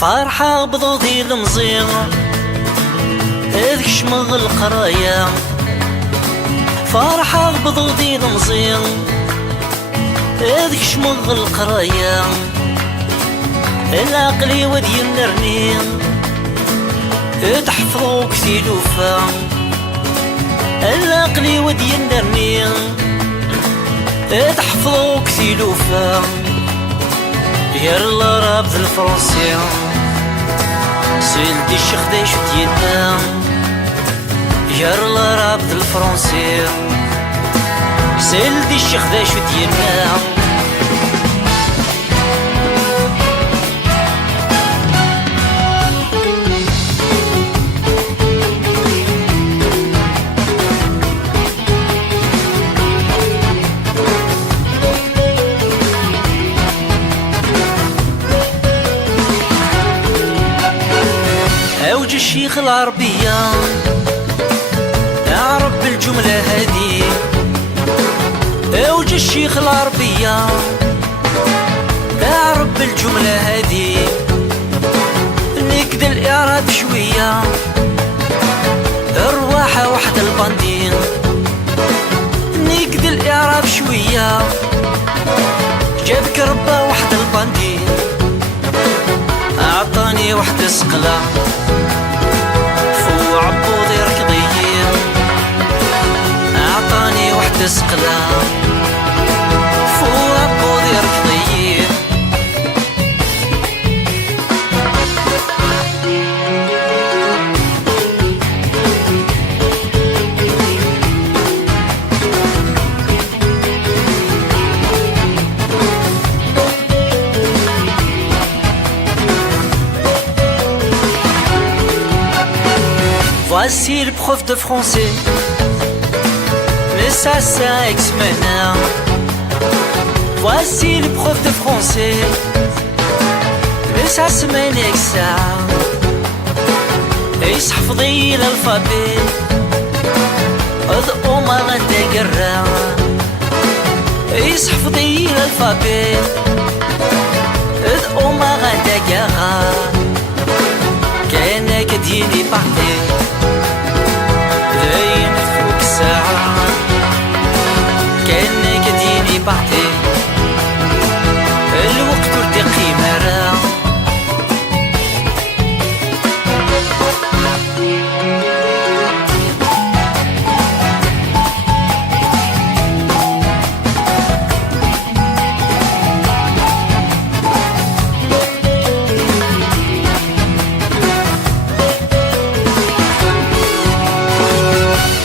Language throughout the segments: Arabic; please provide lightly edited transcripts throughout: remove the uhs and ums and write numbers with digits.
فرحة بضودي المزيغ هذيك شمغ القرايا، فرحة بضودي المزيغ هذيك شمغ القرايا، العقلي ودي النرني تحفظوك في لوفا، العقلي ودي النرني تحفظوك في لوفا، يا الله رابط الفرنسي سيلدي الشيخ دايش ديالنا، يا الله رابط الفرنسي سيلدي الشيخ دايش ديالنا. أوج الشيخ العربية أعرب بالجملة هذه، أوج الشيخ العربية أعرب بالجملة هذه، نكد الإعراب شوية الرواحة واحد الباندين، نكد الإعراب شوية جابك ربا واحد الباندين، أعطاني واحد السقلة فو عبودي ركضيين، أعطاني واحد السقلة فو عبودي ركضيين. Voici le prof de français, mais ça ex-mena. Voici le prof de français, mais ça semaine exa. يحفظي الألفابي أذ أمر تقرا، يحفظي الألفابي أذ أمر تقرا، كأنك ديني بعدي زين فوق الساعة، كأنك ديني بعدي الوقت ودي قيمة راه.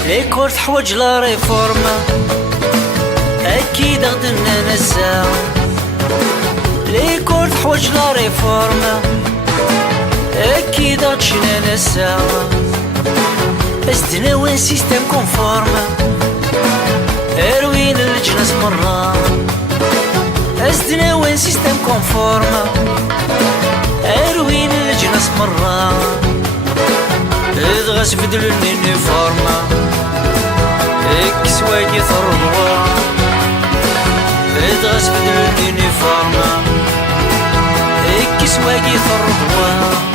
ليكول تحوج لا ريفورم أكيد غدنا نسا، ليكول تحوج لا ريفورم أكيد غدشنا نسا، أزدنا وين سيستم كونفورم أروين الجنس مرة، أزدنا وين سيستم كونفورم أروين الجنس مرة، إذ غاس بدلو اليونيفورم اكس واقي ثروة، إذ غاس بدلو اليونيفورم اكس واقي ثروة.